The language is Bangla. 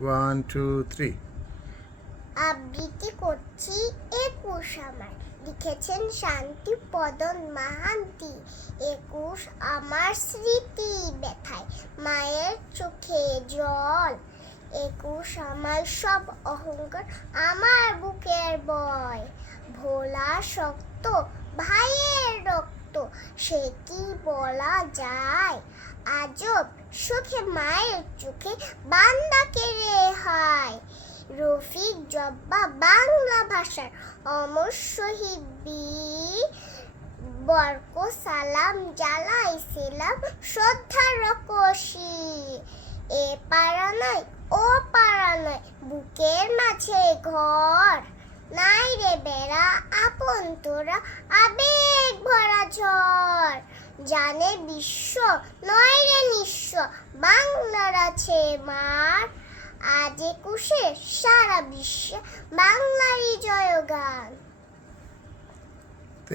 1, 2, 3. আবৃত্তি করছি 21 আমার, লিখেছেন শান্তিপদন মাহান্তি। 21 আমার স্মৃতি ব্যথায় মায়ের চোখে জল। 21 আমার সব অহংকার, আমার বুকের বয়। ভোলা শক্ত ভাইয়ের রক্ত, সে কি বলা যায়? আজব সুখে মায়ের চোখে বান্দাকে রেহাই। রফিক জব্বা বাংলা ভাষার অমর শহীদ বীর। বরক সালাম জালাইছিলাম শ্রদ্ধার রকসি। এ পাড়া নয় ও পাড়া নয়, বুকের মাঝে ঘর। নাই রে বেড়া আপন তোরা, আবেগ ভরা ঝড়। জানে বিশ্ব নয় রে নিঃস্ব, বাংলার আছে মার। আজ 21 সারা বিশ্বে বাংলারই জয়গান।